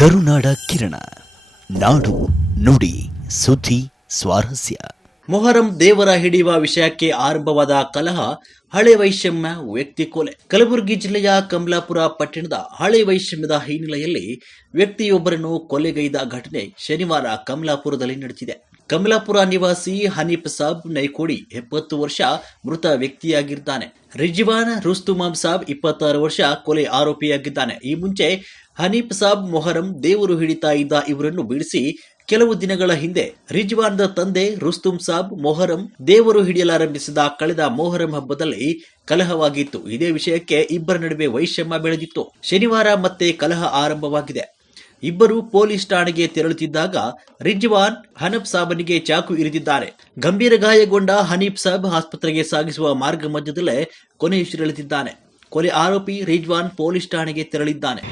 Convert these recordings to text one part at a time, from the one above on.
ಕರುನಾಡ ಕಿರಣ ನಾಡು ನುಡಿ ಸುದ್ದಿ ಸ್ವಾರಸ್ಯ. ಮೊಹರಂ ದೇವರ ಹಿಡಿಯುವ ವಿಷಯಕ್ಕೆ ಆರಂಭವಾದ ಕಲಹ, ಹಳೆ ವೈಷಮ್ಯ, ವ್ಯಕ್ತಿ ಕೊಲೆ. ಕಲಬುರಗಿ ಜಿಲ್ಲೆಯ ಕಮಲಾಪುರ ಪಟ್ಟಣದ ಹಳೆ ವೈಷಮ್ಯದ ಹಿನ್ನೆಲೆಯಲ್ಲಿ ವ್ಯಕ್ತಿಯೊಬ್ಬರನ್ನು ಕೊಲೆಗೈದ ಘಟನೆ ಶನಿವಾರ ಕಮಲಾಪುರದಲ್ಲಿ ನಡೆದಿದೆ. ಕಮಲಾಪುರ ನಿವಾಸಿ ಹನೀಫ್ ಸಾಬ್ ನೈಕೋಡಿ 70 ವರ್ಷ ಮೃತ ವ್ಯಕ್ತಿಯಾಗಿದ್ದಾನೆ. ರಿಜ್ವಾನ್ ರುಸ್ತುಮಾಮ್ ಸಾಬ್ 26 ವರ್ಷ ಕೊಲೆ ಆರೋಪಿಯಾಗಿದ್ದಾನೆ. ಈ ಮುಂಚೆ ಹನೀಫ್ ಸಾಬ್ ಮೊಹರಂ ದೇವರು ಹಿಡಿತಾ ಇದ್ದ ಇವರನ್ನು ಬಿಡಿಸಿ ಕೆಲವು ದಿನಗಳ ಹಿಂದೆ ರಿಜ್ವಾನ್ದ ತಂದೆ ರುಸ್ತುಮ್ ಸಾಬ್ ಮೊಹರಂ ದೇವರು ಹಿಡಿಯಲಾರಂಭಿಸಿದ ಕಳೆದ ಮೊಹರಂ ಹಬ್ಬದಲ್ಲಿ ಕಲಹವಾಗಿತ್ತು. ಇದೇ ವಿಷಯಕ್ಕೆ ಇಬ್ಬರ ನಡುವೆ ವೈಷಮ್ಯ ಬೆಳೆದಿತ್ತು. ಶನಿವಾರ ಮತ್ತೆ ಕಲಹ ಆರಂಭವಾಗಿದೆ. ಇಬ್ಬರು ಪೊಲೀಸ್ ಠಾಣೆಗೆ ತೆರಳುತ್ತಿದ್ದಾಗ ರಿಜ್ವಾನ್ ಹನೀಫ್ ಸಾಬನಿಗೆ ಚಾಕು ಇರಿದಿದ್ದಾರೆ. ಗಂಭೀರ ಗಾಯಗೊಂಡ ಹನೀಫ್ ಸಾಬ್ ಆಸ್ಪತ್ರೆಗೆ ಸಾಗಿಸುವ ಮಾರ್ಗ ಮಧ್ಯದಲ್ಲೇ ಕೊನೆಯುಸಿರೆಳೆದಿದ್ದಾನೆ. ಕೊಲೆ ಆರೋಪಿ ರಿಜ್ವಾನ್ ಪೊಲೀಸ್ ಠಾಣೆಗೆ ತೆರಳಿದ್ದಾನೆ.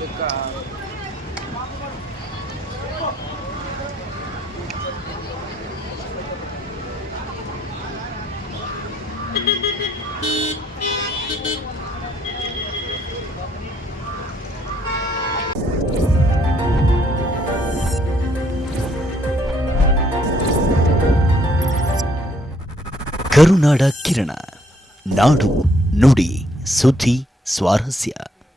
ट्रैफिक का ಕರುನಾಡ ಕಿರಣ ನಾಡು ನುಡಿ ಸುದ್ದಿ ಸ್ವಾರಸ್ಯ.